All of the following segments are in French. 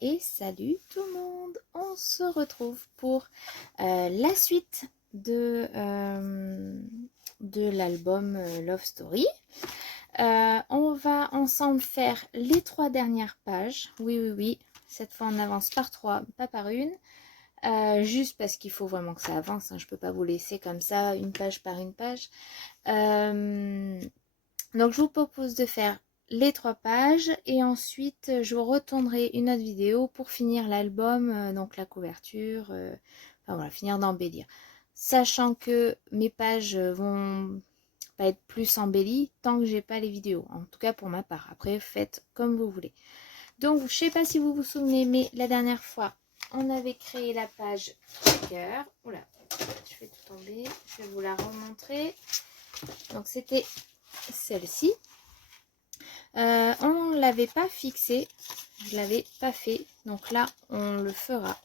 et salut tout le monde. On se retrouve pour la suite de l'album Love Story. On va ensemble faire les 3 dernières pages. Oui, cette fois on avance par 3, pas par une. Juste parce qu'il faut vraiment que ça avance, hein. Je ne peux pas vous laisser comme ça, une page par une page. Donc je vous propose de faire les 3 pages et ensuite je vous retournerai une autre vidéo pour finir l'album, donc la couverture, enfin voilà, finir d'embellir. Sachant que mes pages vont pas être plus embellies tant que j'ai pas les vidéos, en tout cas pour ma part. Après faites comme vous voulez. Donc je sais pas si vous vous souvenez, mais la dernière fois on avait créé la page cœur. Oula, je fais tout tomber, je vais vous la remontrer. Donc c'était celle-ci. On ne l'avait pas fixé, je l'avais pas fait, donc là on le fera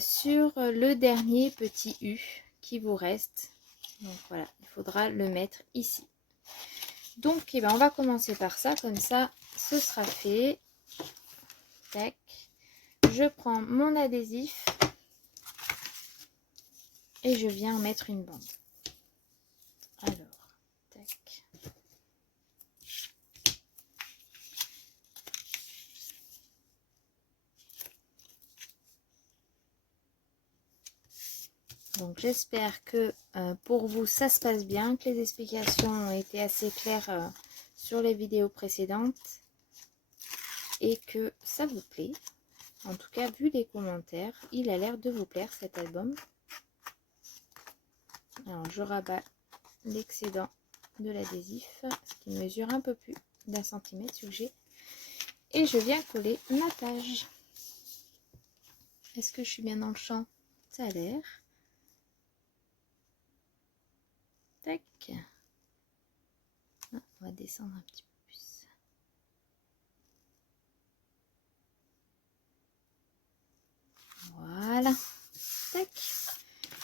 sur le dernier petit U qui vous reste. Donc voilà, il faudra le mettre ici. Donc on va commencer par ça, comme ça ce sera fait. Tac. Je prends mon adhésif et je viens mettre une bande. Alors, tac. Donc j'espère que pour vous ça se passe bien, que les explications ont été assez claires sur les vidéos précédentes et que ça vous plaît. En tout cas, vu les commentaires, il a l'air de vous plaire cet album. Alors je rabats l'excédent de l'adhésif, ce qui mesure un peu plus d'1 centimètre sujet, et je viens coller ma page. Est-ce que je suis bien dans le champ? Ça a l'air. Tac. Ah, on va descendre un petit peu plus. Voilà. Tac.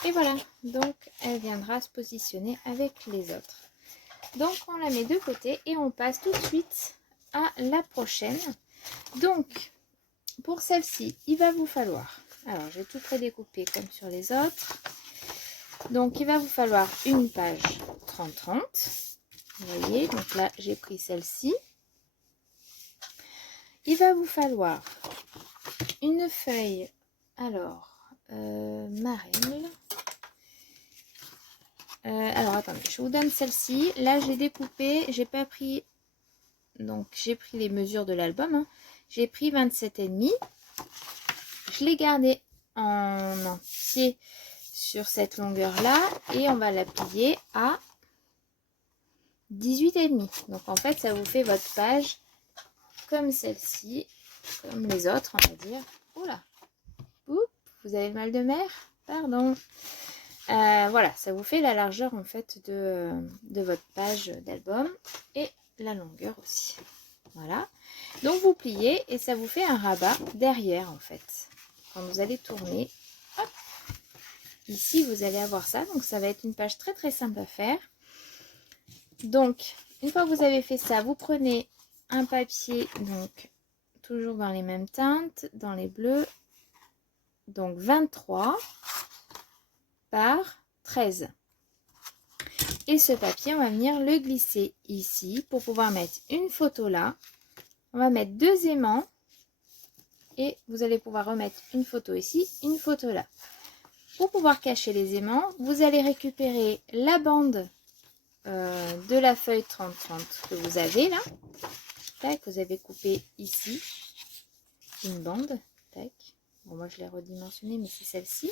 Et voilà. Donc, elle viendra se positionner avec les autres. Donc, on la met de côté et on passe tout de suite à la prochaine. Donc, pour celle-ci, il va vous falloir... Alors, j'ai tout prédécoupé comme sur les autres. Donc, il va vous falloir une page 30-30. Vous voyez, donc là, j'ai pris celle-ci. Il va vous falloir une feuille, alors, marelle. Alors, attendez, je vous donne celle-ci. Là, j'ai découpé, j'ai pas pris... Donc, j'ai pris les mesures de l'album. Hein. J'ai pris 27,5. Je l'ai gardé en entier sur cette longueur-là. Et on va la plier à 18,5. Donc, en fait, ça vous fait votre page comme celle-ci. Comme les autres, on va dire. Oula. Oups, vous avez le mal de mer? Pardon. Voilà, ça vous fait la largeur en fait de votre page d'album et la longueur aussi. Voilà. Donc vous pliez et ça vous fait un rabat derrière en fait. Quand vous allez tourner, hop, ici vous allez avoir ça. Donc ça va être une page très simple à faire. Donc une fois que vous avez fait ça, vous prenez un papier, donc toujours dans les mêmes teintes, dans les bleus. Donc 23 par 13. Et ce papier, on va venir le glisser ici pour pouvoir mettre une photo là. On va mettre 2 aimants et vous allez pouvoir remettre une photo ici, une photo là. Pour pouvoir cacher les aimants, vous allez récupérer la bande de la feuille 30-30 que vous avez là. Tac, vous avez coupé ici une bande. Tac. Bon, moi je l'ai redimensionnée, mais c'est celle-ci.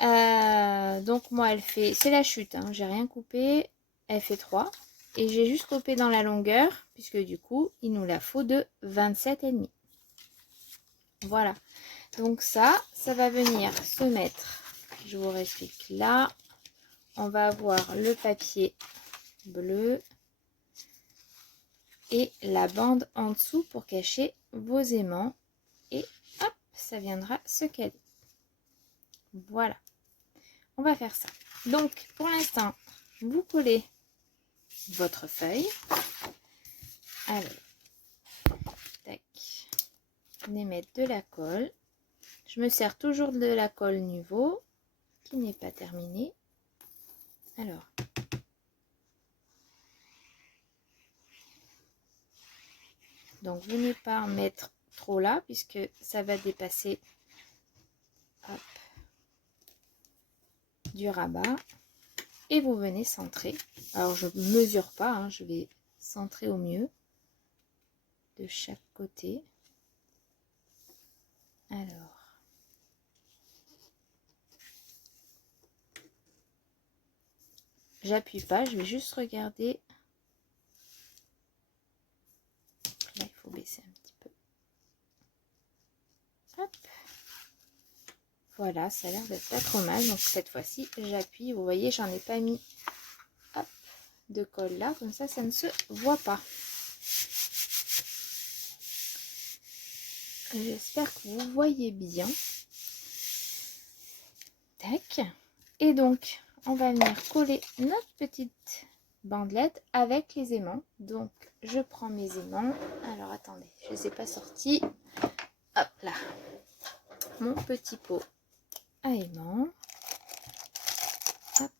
Donc moi elle fait, c'est la chute, hein, j'ai rien coupé, elle fait 3 et j'ai juste coupé dans la longueur puisque du coup il nous la faut de 27,5. Voilà, donc ça va venir se mettre, je vous réexplique là, on va avoir le papier bleu et la bande en dessous pour cacher vos aimants et hop, ça viendra se caler. Voilà. On va faire ça. Donc, pour l'instant, vous collez votre feuille. Alors, tac. venez mettre de la colle. Je me sers toujours de la colle Nuvo qui n'est pas terminée. Alors, donc venez pas en mettre trop là puisque ça va dépasser, hop, du rabat. Et vous venez centrer. Alors je ne mesure pas, hein, je vais centrer au mieux de chaque côté. Alors, j'appuie pas, je vais juste regarder. Là, il faut baisser un petit peu. Hop. Voilà, ça a l'air d'être pas trop mal. Donc cette fois-ci, j'appuie. Vous voyez, j'en ai pas mis, hop, de colle là, comme ça ne se voit pas. J'espère que vous voyez bien. Tac. Et donc, on va venir coller notre petite bandelette avec les aimants. Donc, je prends mes aimants. Alors, attendez, je ne les ai pas sortis. Hop là. Mon petit pot à aimants. Hop.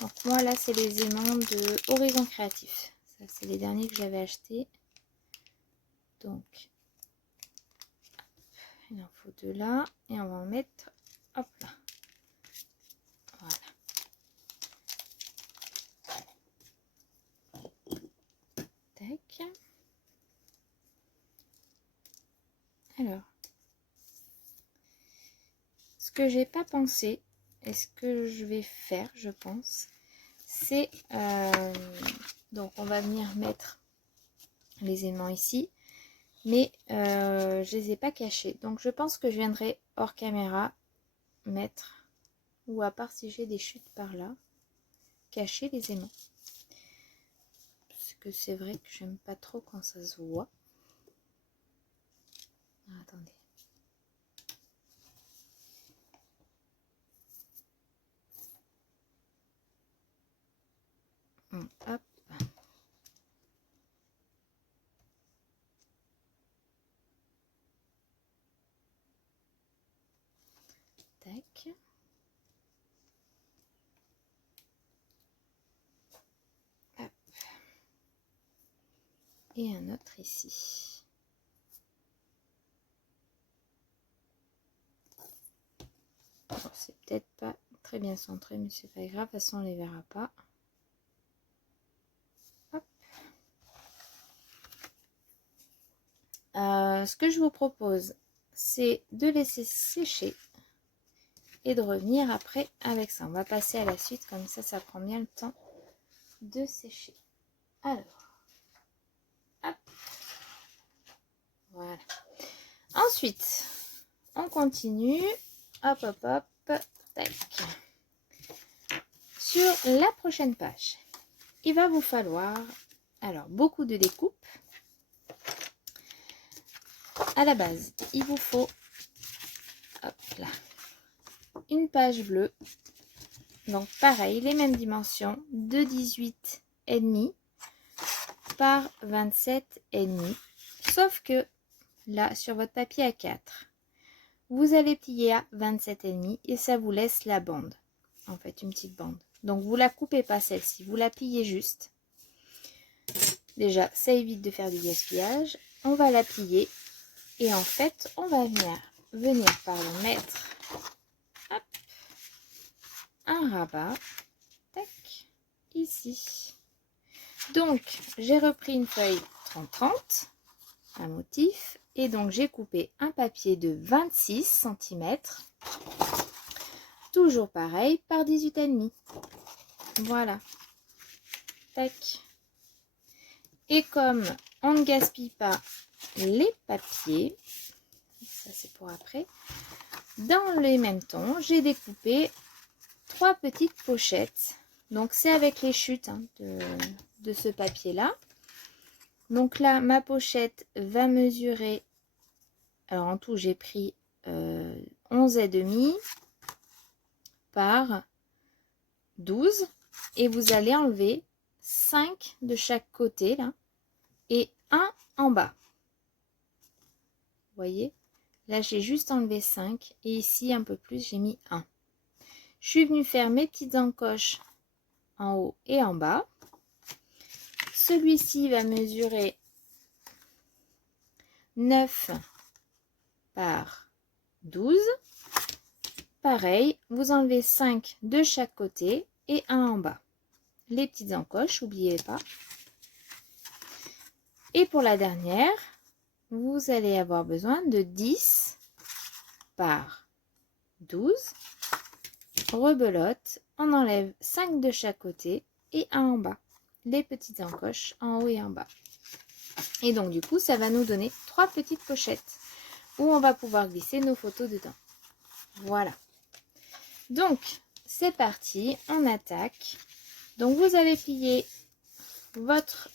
Donc, moi, là, c'est les aimants de Horizon Créatif. Ça, c'est les derniers que j'avais achetés. Donc, il en faut deux là. Et on va en mettre, hop là. Voilà. Tac. Alors, ce que j'ai pas pensé, et ce que je vais faire, je pense, c'est donc on va venir mettre les aimants ici, mais je les ai pas cachés. Donc je pense que je viendrai hors caméra mettre, ou à part si j'ai des chutes par là, cacher les aimants. Parce que c'est vrai que j'aime pas trop quand ça se voit. Ah, attendez. Hop. Tac. Hop. Et un autre ici. Bon, c'est peut-être pas très bien centré, mais c'est pas grave, de toute façon on les verra pas. Hop. Ce que je vous propose, c'est de laisser sécher et de revenir après avec ça. On va passer à la suite, comme ça prend bien le temps de sécher. Alors, hop, voilà. Ensuite, on continue. Hop, hop, hop, tac. Sur la prochaine page, il va vous falloir, alors, beaucoup de découpe. À la base, il vous faut, hop là, une page bleue. Donc pareil, les mêmes dimensions, de 18,5 par 27,5. Sauf que là, sur votre papier A4, vous allez plier à 27,5 et ça vous laisse la bande. En fait, une petite bande. Donc vous la coupez pas celle-ci, vous la pliez juste. Déjà, ça évite de faire du gaspillage. On va la plier et en fait, on va venir mettre, hop, un rabat, tac, ici. Donc, j'ai repris une feuille 30-30, un motif, et donc j'ai coupé un papier de 26 cm, toujours pareil, par 18,5. Voilà. Tac. Et comme on ne gaspille pas les papiers, ça c'est pour après, dans les mêmes tons, j'ai découpé 3 petites pochettes. Donc c'est avec les chutes hein, de ce papier là. Donc là ma pochette va mesurer, alors en tout j'ai pris 11,5 par 12 et vous allez enlever 5 de chaque côté là. et un en bas. Vous voyez, là j'ai juste enlevé 5 et ici un peu plus j'ai mis 1. Je suis venue faire mes petites encoches en haut et en bas. Celui-ci va mesurer 9 par 12. Pareil, vous enlevez 5 de chaque côté et 1 en bas. Les petites encoches, n'oubliez pas. Et pour la dernière, vous allez avoir besoin de 10 par 12. Rebelote, on enlève 5 de chaque côté et 1 en bas. Les petites encoches en haut et en bas. Et donc du coup, ça va nous donner 3 petites pochettes où on va pouvoir glisser nos photos dedans. Voilà. Donc, c'est parti, on attaque. Donc, vous avez plié votre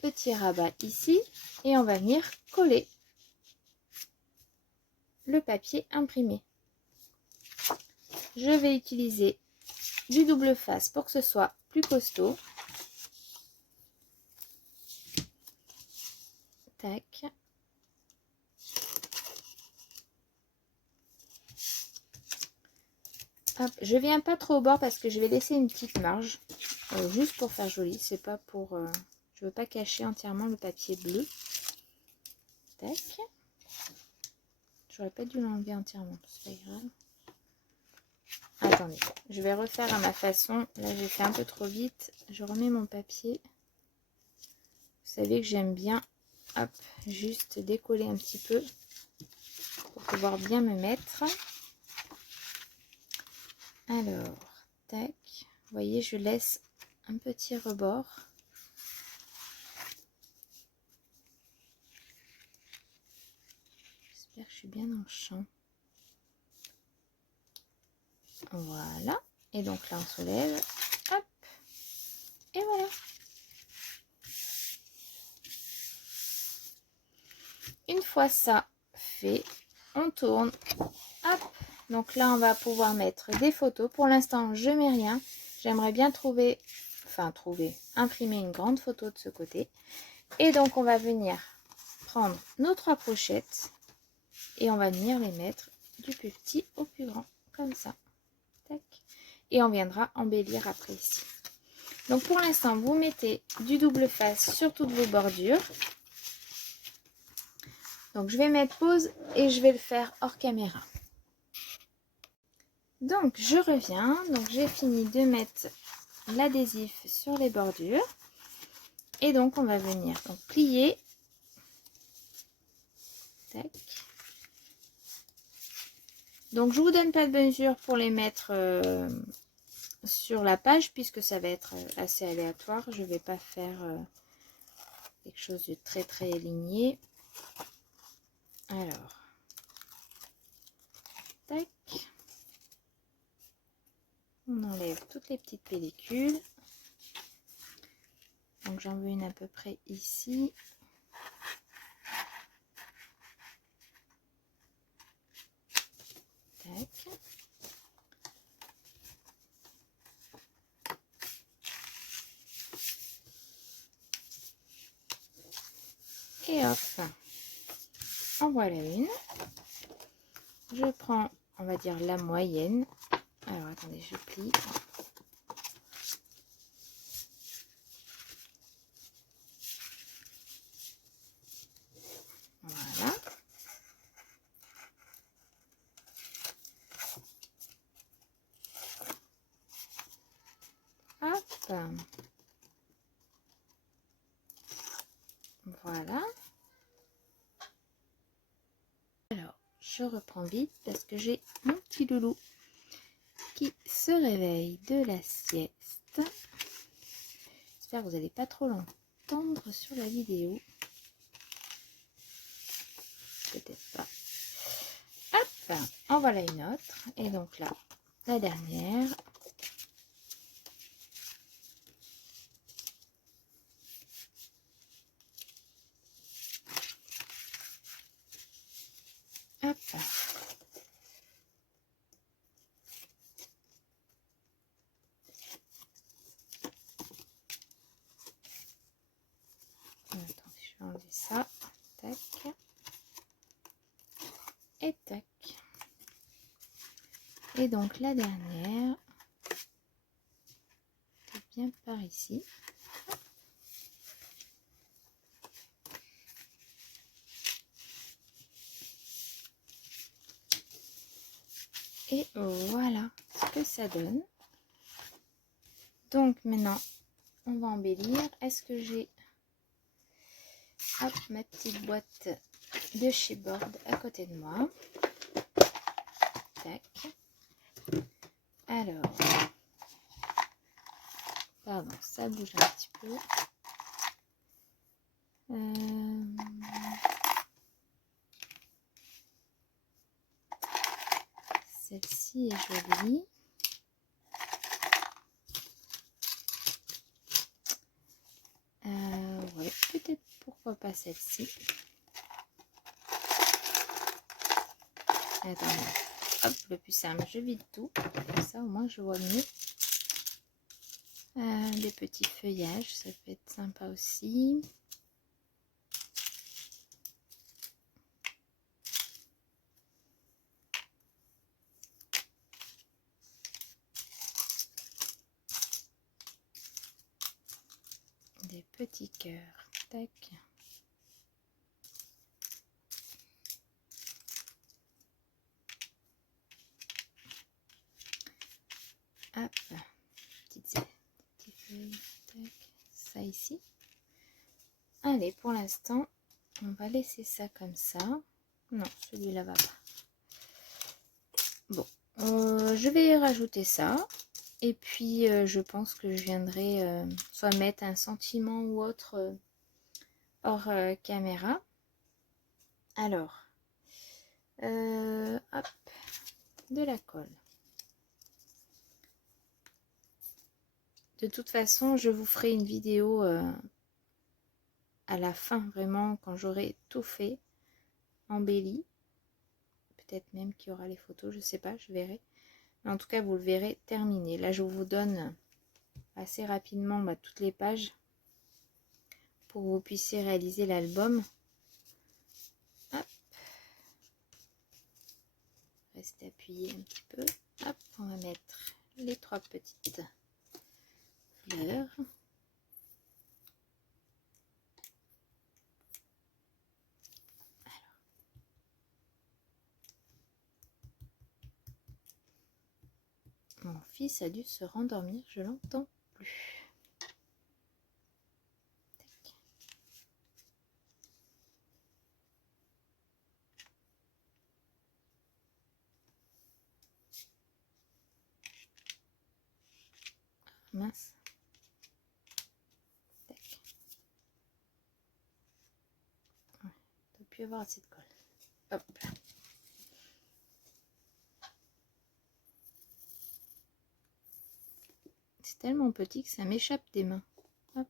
petit rabat ici et on va venir coller le papier imprimé. Je vais utiliser du double face pour que ce soit plus costaud. Tac. Hop, je viens pas trop au bord parce que je vais laisser une petite marge, juste pour faire joli. C'est pas pour, je veux pas cacher entièrement le papier bleu. Tac. J'aurais pas dû l'enlever entièrement, c'est pas grave. Attendez, je vais refaire à ma façon. Là, j'ai fait un peu trop vite. Je remets mon papier. Vous savez que j'aime bien, hop, juste décoller un petit peu pour pouvoir bien me mettre. Alors, tac. Vous voyez, je laisse un petit rebord. J'espère que je suis bien dans le champ. Voilà. Et donc là, on soulève. Hop. Et voilà. Une fois ça fait, on tourne. Hop. Donc là, on va pouvoir mettre des photos. Pour l'instant, je mets rien. J'aimerais bien imprimer une grande photo de ce côté. Et donc, on va venir prendre nos 3 pochettes et on va venir les mettre du plus petit au plus grand, comme ça. Tac. Et on viendra embellir après ici. Donc, pour l'instant, vous mettez du double face sur toutes vos bordures. Donc, je vais mettre pause et je vais le faire hors caméra. Donc, je reviens. Donc, j'ai fini de mettre l'adhésif sur les bordures. Et donc, on va venir donc, plier. Tac. Donc, je ne vous donne pas de mesure pour les mettre sur la page puisque ça va être assez aléatoire. Je ne vais pas faire quelque chose de très très aligné. Alors, tac. On enlève toutes les petites pellicules. Donc j'en veux une à peu près ici. Tac. Et hop. En voilà une. Je prends, on va dire, la moyenne. Alors attendez, je plie. Voilà. Hop. Voilà. Alors, je reprends vite parce que j'ai mon petit loulou qui se réveille de la sieste. J'espère que vous n'allez pas trop l'entendre sur la vidéo. Peut-être pas. Hop, en voilà une autre. Et donc là, la dernière. Hop. Attendez, je vais enlever ça. Tac. Et tac. Et donc la dernière, c'est bien par ici. Et voilà ce que ça donne. Donc maintenant, on va embellir. Est-ce que j'ai ma petite boîte de chez Board à côté de moi? Tac. Alors, pardon, ça bouge un petit peu. Celle-ci est jolie. Ouais, peut-être pourquoi pas celle-ci. Attendez, hop, le plus simple, je vide tout. Comme ça, au moins, je vois mieux. Des petits feuillages, ça peut être sympa aussi. Des petits cœurs. Tac. Hop. Petites feuilles. Tac. Ça ici. Allez, pour l'instant, on va laisser ça comme ça. Non, celui-là va pas. Bon, je vais rajouter ça. Et puis, je pense que je viendrai soit mettre un sentiment ou autre hors caméra. Alors, hop, de la colle. De toute façon, je vous ferai une vidéo à la fin, vraiment, quand j'aurai tout fait, embelli. Peut-être même qu'il y aura les photos, je sais pas, je verrai. Mais en tout cas, vous le verrez terminé. Là, je vous donne assez rapidement toutes les pages pour que vous puissiez réaliser l'album. Restez appuyé un petit peu. Hop, on va mettre les 3 petites fleurs. Alors. Mon fils a dû se rendormir, je l'entends plus. Tac. Mince. Tac. Ouais, il doit plus y avoir assez de colle. Hop. C'est tellement petit que ça m'échappe des mains. Hop.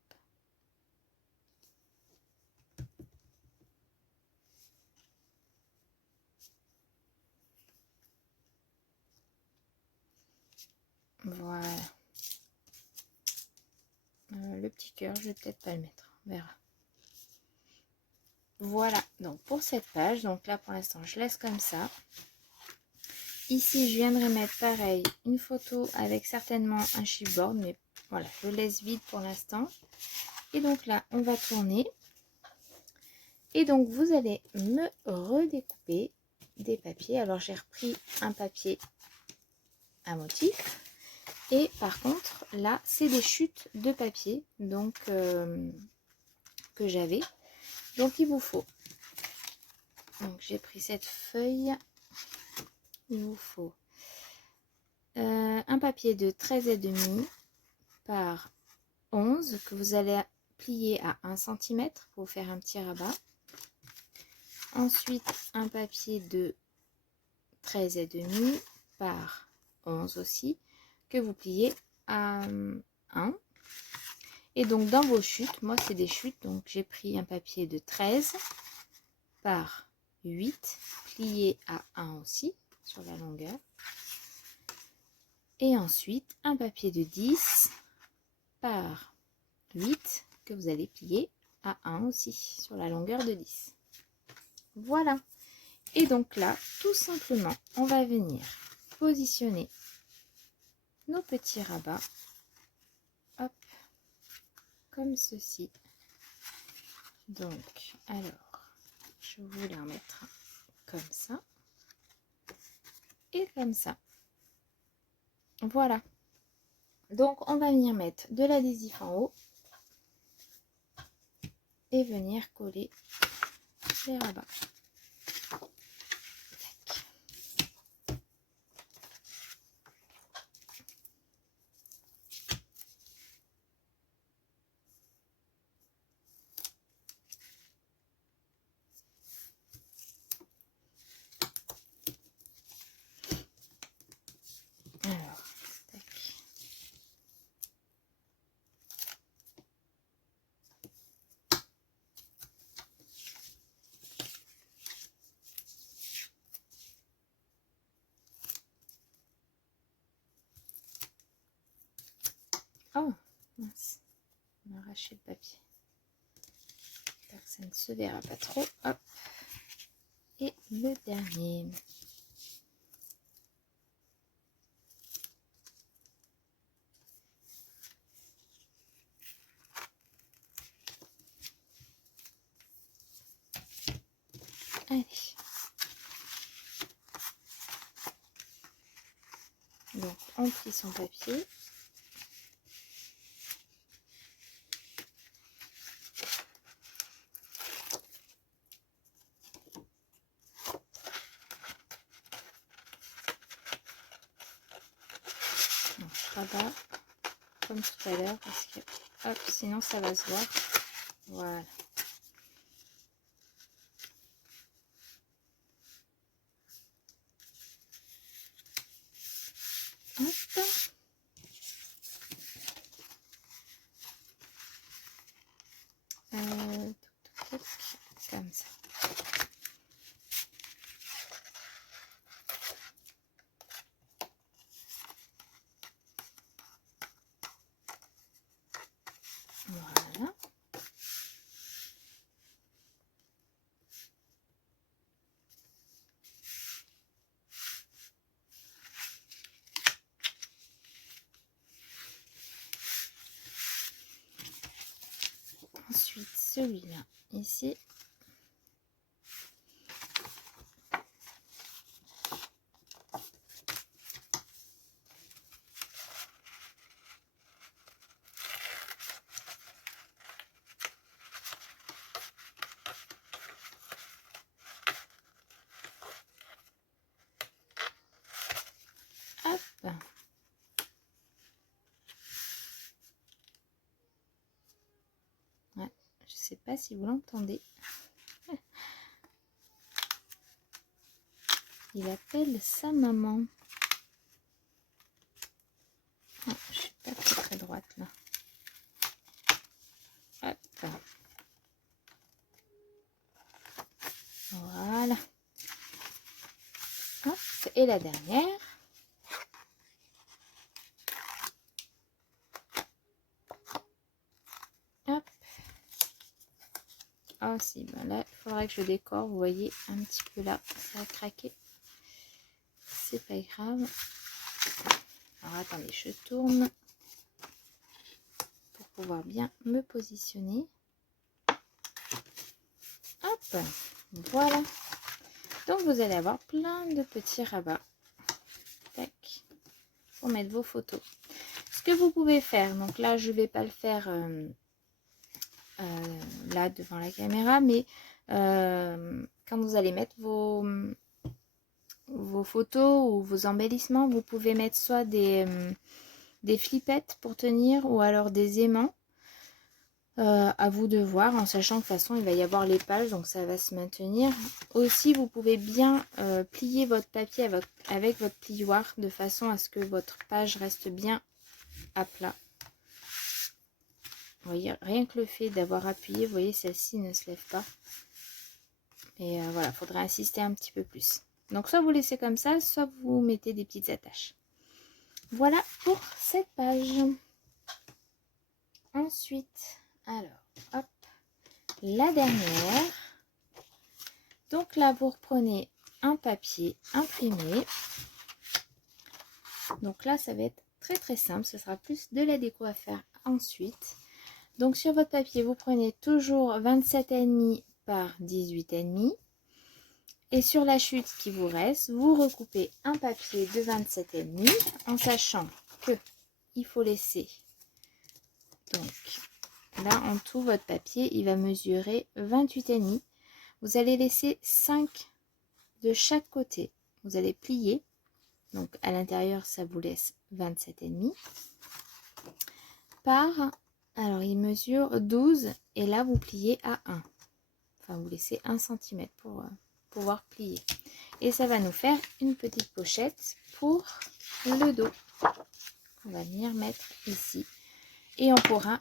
Voilà. Le petit cœur, je vais peut-être pas le mettre. On verra. Voilà. Donc pour cette page, donc là pour l'instant, je laisse comme ça. Ici, je viendrai mettre pareil une photo avec certainement un chipboard, mais voilà, je laisse vide pour l'instant. Et donc là, on va tourner. Et donc, vous allez me redécouper des papiers. Alors, j'ai repris un papier à motif. Et par contre, là, c'est des chutes de papier donc que j'avais. Donc, il vous faut. Donc, j'ai pris cette feuille. Il vous faut un papier de 13,5 par 11 que vous allez plier à 1 cm pour faire un petit rabat. Ensuite, un papier de 13,5 par 11 aussi, que vous pliez à 1. Et donc, dans vos chutes, moi, c'est des chutes, donc j'ai pris un papier de 13 par 8, plié à 1 aussi, sur la longueur. Et ensuite, un papier de 10 par 8, que vous allez plier à 1 aussi, sur la longueur de 10. Voilà. Et donc là, tout simplement, on va venir positionner nos petits rabats, hop, comme ceci. Donc, alors, je voulais en mettre un comme ça et comme ça. Voilà. Donc, on va venir mettre de l'adhésif en haut et venir coller les rabats. Alors, tac. Oh, mince, on a arraché le papier. J'espère que ça ne se verra pas trop. Hop. Et le dernier. Allez. Donc, on plie son papier. Donc, je rabats comme tout à l'heure parce que, hop, sinon ça va se voir. Voilà. Hop. Comme ça. Voilà. Ensuite, celui-là, ici. Hop. Ouais, je sais pas si vous l'entendez. Il appelle sa maman. Oh, je suis pas très droite là. Hop. Voilà. Hop. Et la dernière. Hop. Ah si, ben là, il faudrait que je décore. Vous voyez, un petit peu là, ça a craqué. C'est pas grave. Alors attendez, je tourne pour pouvoir bien me positionner. Hop, voilà. Donc vous allez avoir plein de petits rabats. Tac. Pour mettre vos photos. Ce que vous pouvez faire, donc là je vais pas le faire là devant la caméra, mais quand vous allez mettre vos photos ou vos embellissements, vous pouvez mettre soit des flippettes pour tenir ou alors des aimants. À vous de voir, en sachant que de toute façon il va y avoir les pages, donc ça va se maintenir. Aussi vous pouvez bien plier votre papier avec votre plioir de façon à ce que votre page reste bien à plat. Vous voyez, rien que le fait d'avoir appuyé, vous voyez, celle-ci ne se lève pas. Et voilà, il faudrait insister un petit peu plus. Donc soit vous laissez comme ça, soit vous mettez des petites attaches. Voilà pour cette page. Ensuite, alors, hop, la dernière. Donc là, vous reprenez un papier imprimé. Donc là, ça va être très très simple. Ce sera plus de la déco à faire ensuite. Donc sur votre papier, vous prenez toujours 27,5 par 18,5. Et sur la chute qui vous reste, vous recoupez un papier de 27,5 en sachant que il faut laisser. Donc là, en tout, votre papier, il va mesurer 28,5. Vous allez laisser 5 de chaque côté. Vous allez plier. Donc à l'intérieur, ça vous laisse 27,5 par, alors il mesure 12 et là vous pliez à 1. Enfin, vous laissez 1 cm pour pouvoir plier. Et ça va nous faire une petite pochette pour le dos. On va venir mettre ici. Et on pourra,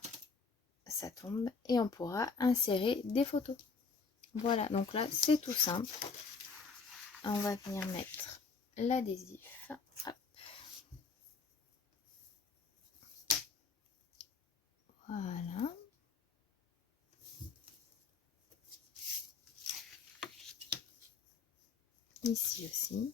ça tombe, et on pourra insérer des photos. Voilà, donc là c'est tout simple. On va venir mettre l'adhésif. Voilà. Ici aussi.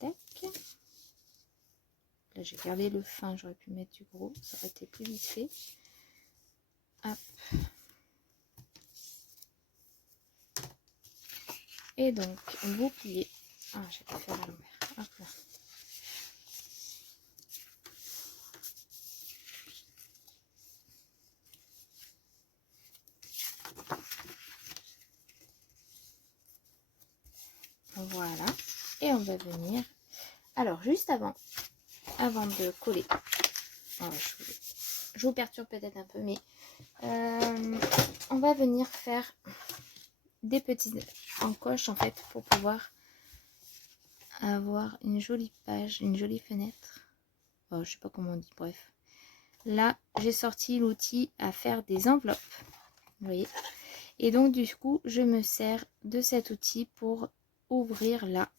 Tac. Là j'ai gardé le fin, j'aurais pu mettre du gros, ça aurait été plus vite fait. Hop. Et donc vous pliez. Ah, j'ai dû faire à l'envers. Hop là. Voilà. Et on va venir. Alors juste avant de coller. Oh, je vous perturbe peut-être un peu, mais on va venir faire des petites encoches en fait pour pouvoir avoir une jolie page, une jolie fenêtre. Oh, je sais pas comment on dit, bref. Là, j'ai sorti l'outil à faire des enveloppes. Vous voyez. Et donc, du coup, je me sers de cet outil pour ouvrir là.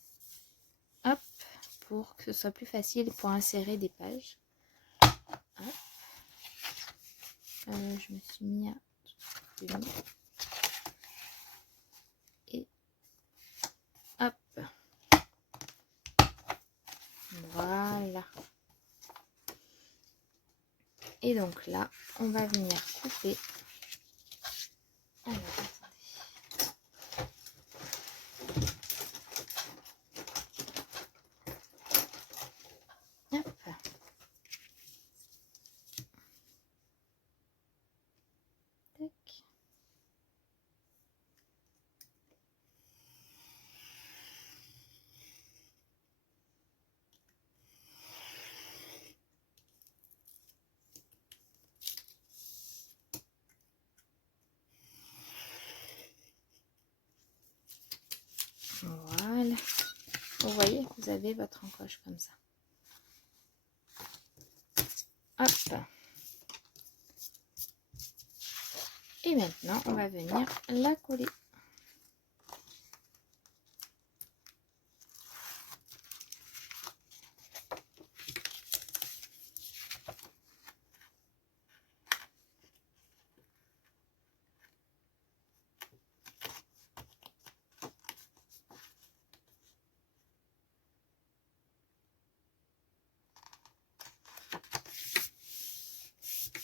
Hop. Pour que ce soit plus facile pour insérer des pages. Hop. Je me suis mis à... Et hop. Voilà. Et donc là, on va venir couper. Alors, attendez. Hop. Tac. Voilà. Vous voyez, vous avez votre encoche comme ça. Hop. Et maintenant, on va venir la coller.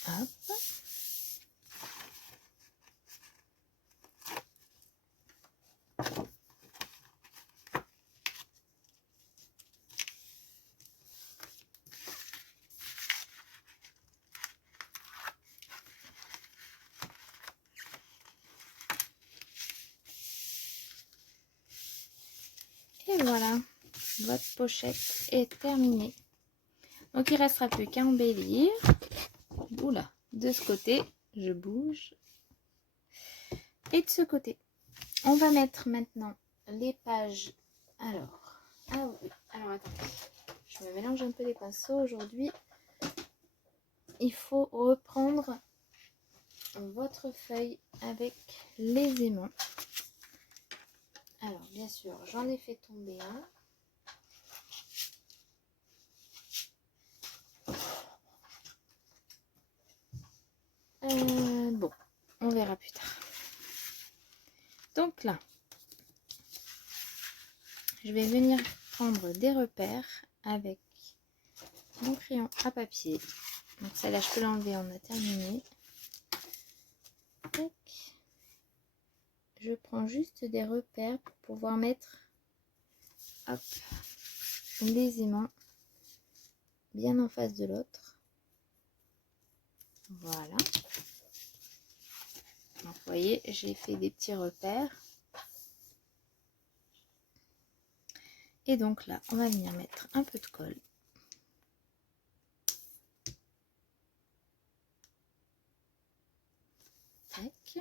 Hop. Et voilà, votre pochette est terminée. Donc il ne restera plus qu'à embellir. Oula, de ce côté, je bouge. Et de ce côté. On va mettre maintenant les pages. Alors, ah oui, alors attendez. Je me mélange un peu les pinceaux aujourd'hui. Il faut reprendre votre feuille avec les aimants. Alors bien sûr, j'en ai fait tomber un. Bon, on verra plus tard. Donc là, je vais venir prendre des repères avec mon crayon à papier. Donc celle-là, je peux l'enlever, on a terminé. Tac. Je prends juste des repères pour pouvoir mettre hop, les aimants bien en face de l'autre. Voilà. Donc vous voyez, j'ai fait des petits repères. Et donc là, on va venir mettre un peu de colle. Tac.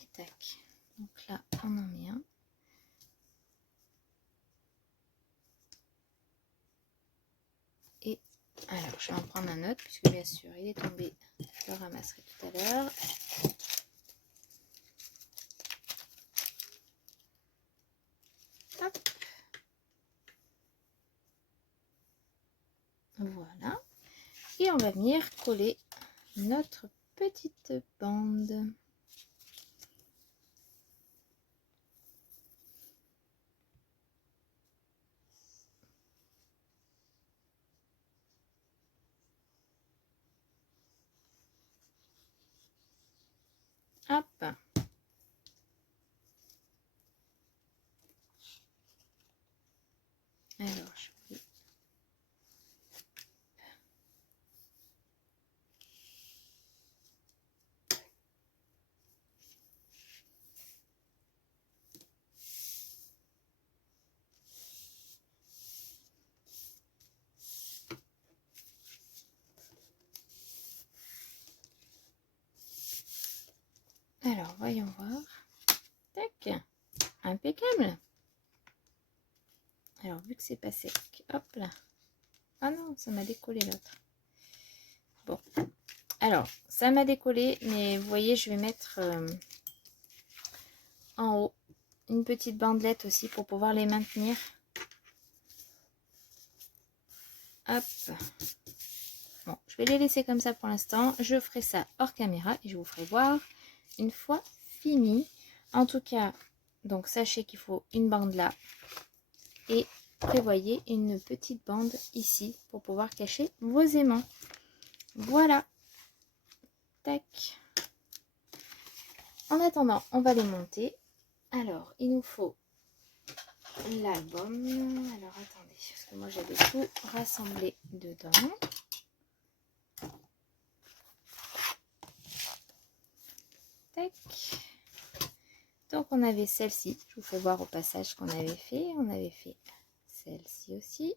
Et tac. Donc là, on en met un. Et alors, je vais en prendre un autre, puisque bien sûr, il est tombé. Je le ramasserai tout à l'heure. Hop. Voilà. Et on va venir coller notre petite bande. Hop. Alors, je vais... Alors, voyons voir. Tac. Impeccable. Alors, vu que c'est pas sec, hop là. Ah non, ça m'a décollé l'autre. Bon. Alors, ça m'a décollé, mais vous voyez, je vais mettre en haut une petite bandelette aussi pour pouvoir les maintenir. Hop. Bon, je vais les laisser comme ça pour l'instant. Je ferai ça hors caméra et je vous ferai voir une fois fini. En tout cas, donc sachez qu'il faut une bande là et prévoyez une petite bande ici pour pouvoir cacher vos aimants. Voilà. Tac. En attendant, on va les monter. Alors, il nous faut l'album. Alors, attendez, parce que moi, j'avais tout rassemblé dedans. Tac. Donc, on avait celle-ci. Je vous fais voir au passage ce qu'on avait fait. On avait fait celle-ci aussi.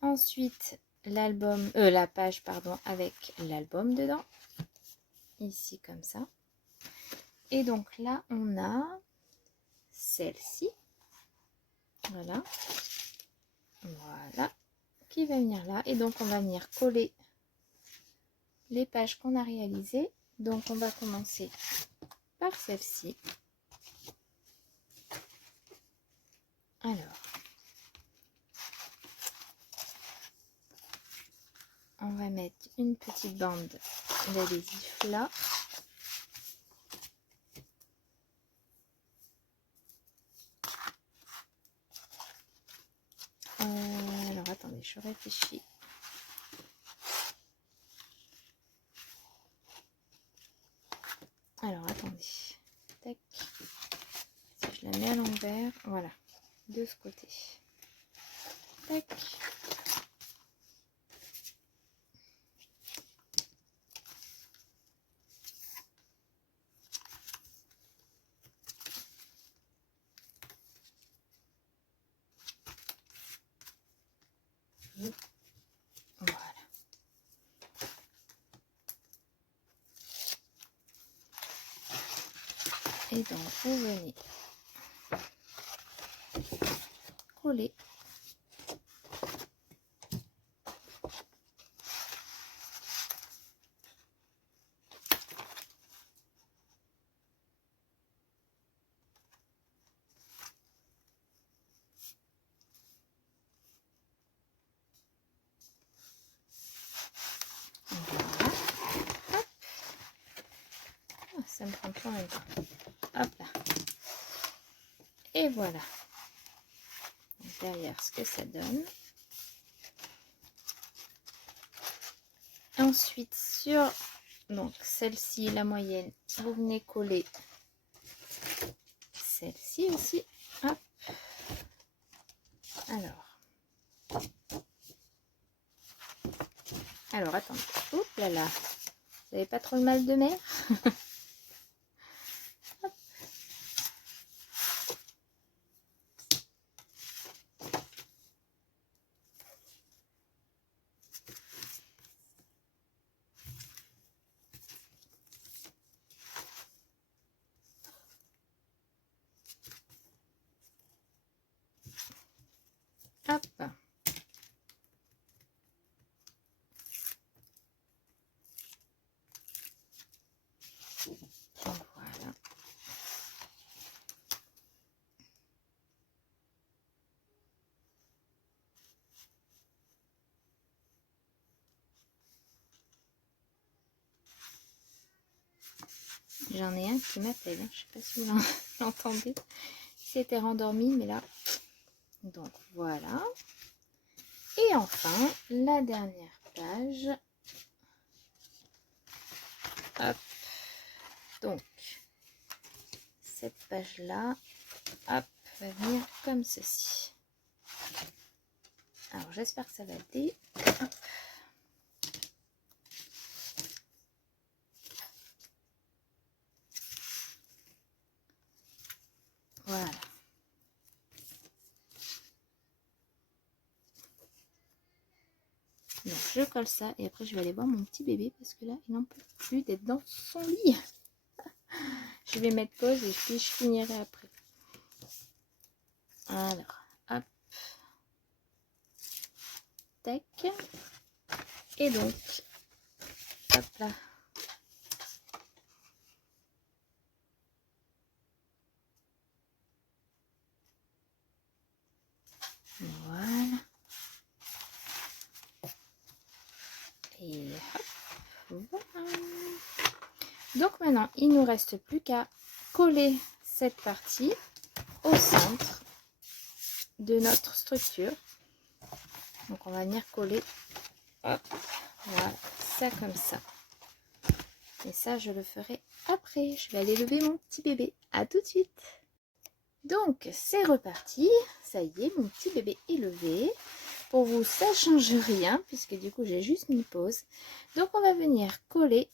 Ensuite, l'album, la page, pardon, avec l'album dedans. Ici, comme ça. Et donc là, on a celle-ci. Voilà. Voilà. Qui va venir là. Et donc, on va venir coller les pages qu'on a réalisées. Donc, on va commencer par celle-ci. Alors, on va mettre une petite bande d'adhésif là. Alors, attendez, je réfléchis. Alors, attendez. Tac. Si je la mets à l'envers, voilà. De ce côté. Tac. Voilà. Et donc, vous venez coller Et voilà. Donc, derrière ce que ça donne. Ensuite, sur donc celle-ci, la moyenne, vous venez coller celle-ci aussi. Hop. Alors attendez. Oups là là. Vous n'avez pas trop le mal de mer? Hop. Hop. Voilà. J'en ai un qui m'appelle. Je sais pas si vous l'entendez. Il s'était rendormi, mais là. Donc voilà. Et enfin, la dernière page. Hop. Donc, cette page-là, hop, va venir comme ceci. Alors, j'espère que ça va aider. Hop. Voilà. Donc, je colle ça et après, je vais aller voir mon petit bébé parce que là, il n'en peut plus d'être dans son lit. Je vais mettre pause et puis je finirai après. Alors, hop. Tac. Et donc, hop là. Voilà. Et hop. Voilà. Donc maintenant, il ne nous reste plus qu'à coller cette partie au centre de notre structure. Donc on va venir coller, hop, voilà, ça comme ça. Et ça, je le ferai après. Je vais aller lever mon petit bébé. À tout de suite. Donc, c'est reparti. Ça y est, mon petit bébé est levé. Pour vous, ça ne change rien, puisque du coup, j'ai juste mis pause. Donc, on va venir coller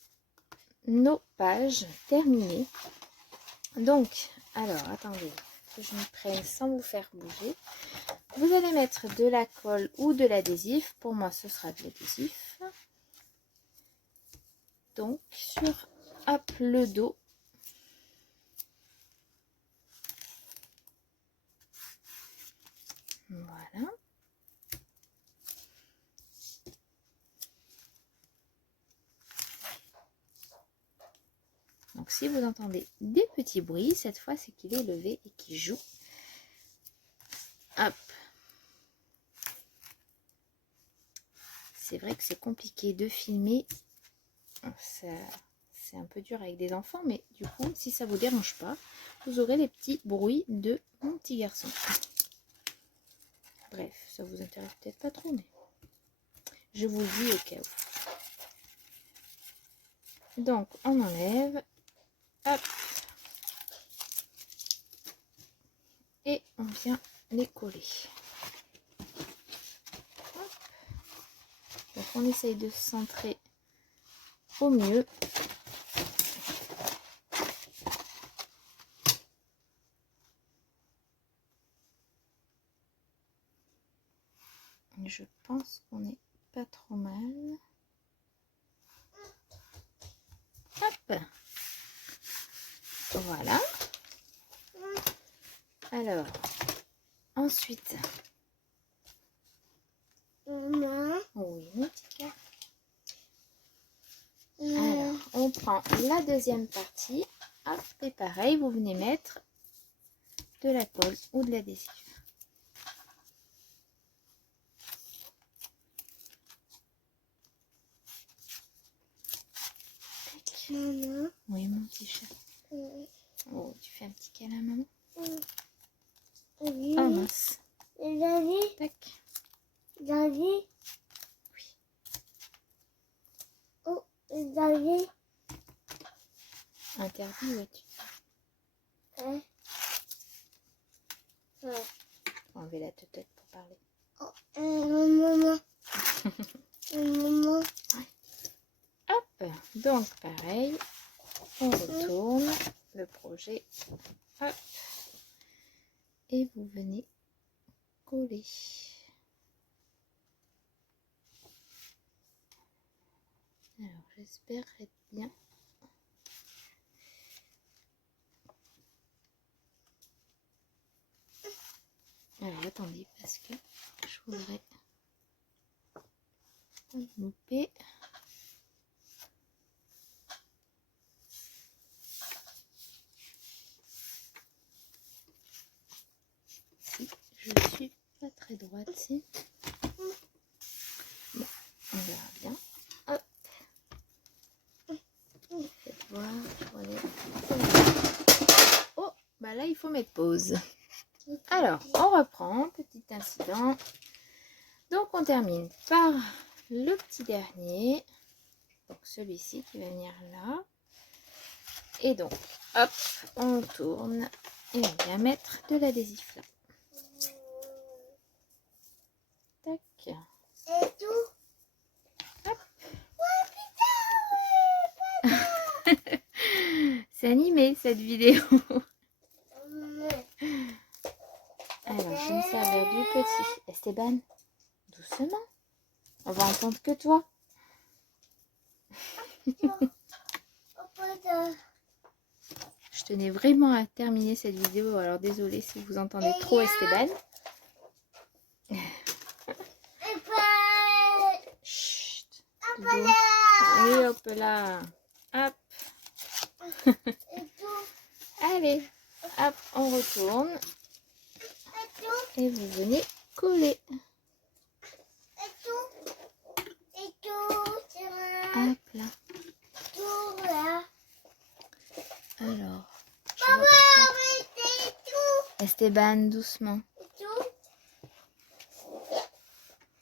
nos pages terminées. Donc, alors, attendez que je me prenne sans vous faire bouger. Vous allez mettre de la colle ou de l'adhésif. Pour moi, ce sera de l'adhésif. Donc, sur hop, le dos. Voilà. Donc, si vous entendez des petits bruits, cette fois, c'est qu'il est levé et qu'il joue. Hop. C'est vrai que c'est compliqué de filmer. C'est un peu dur avec des enfants, mais du coup, si ça vous dérange pas, vous aurez les petits bruits de mon petit garçon. Bref, ça vous intéresse peut-être pas trop, mais je vous le dis au cas où. Donc, on enlève. Hop. Et on vient les coller. Hop. Donc, on essaye de se centrer au mieux. Je pense qu'on n'est pas trop mal. Hop. Voilà. Alors, ensuite. Maman. Oui, mon petit cœur. Alors, on prend la deuxième partie. Hop, et pareil, vous venez mettre de la colle ou de l'adhésif. Maman. Oui, mon petit chat. Oh, tu fais un petit câlin à maman. Interdit, ouais, Ouais. enlever la tête pour parler. Maman. Maman. Hop, donc pareil, on retourne le projet. Hop. Et vous venez coller. Alors, j'espère être bien. Alors, attendez, parce que je voudrais pas me louper. Si, je suis pas très droite, si. Bon, on verra bien. Hop. Faites voir, je vais aller. Oh, bah là, il faut mettre pause. Alors, on reprend, petit incident. Donc, on termine par le petit dernier. Donc, celui-ci qui va venir là. Et donc, hop, on tourne et on vient mettre de l'adhésif là. Tac. Et tout. Hop. C'est animé cette vidéo. Alors, je vais me servir du petit. Esteban, doucement. On va entendre que toi. Je tenais vraiment à terminer cette vidéo. Alors, désolée si vous entendez trop Esteban. Chut. Et hop là. Hop. Allez. Hop, on retourne. Et vous venez coller. Hop là. Alors. Esteban, doucement.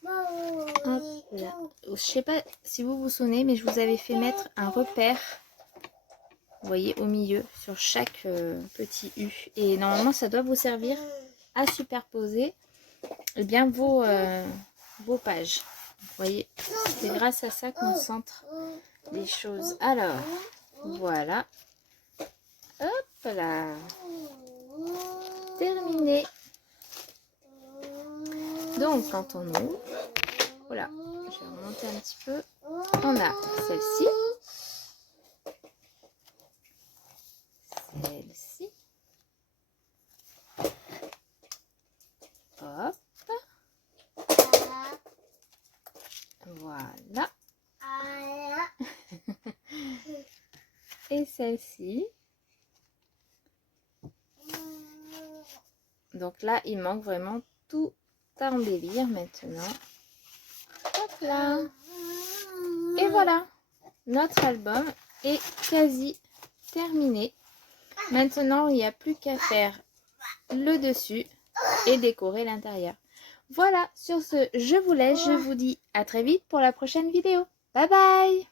Hop là. Je sais pas si vous vous souvenez, mais je vous avais fait mettre un repère. Vous voyez, au milieu, sur chaque petit U. Et normalement, ça doit vous servir à superposer bien vos pages. Vous voyez, c'est grâce à ça qu'on centre les choses. Alors, voilà. Hop là. Terminé. Donc, quand on ouvre, voilà, je vais remonter un petit peu. On a celle-ci. Celle-ci. Hop. Voilà. Et celle-ci. Donc là, il manque vraiment tout à embellir maintenant. Hop là. Et voilà. Notre album est quasi terminé. Maintenant, il n'y a plus qu'à faire le dessus et décorer l'intérieur. Voilà, sur ce, je vous laisse. Je vous dis à très vite pour la prochaine vidéo. Bye bye!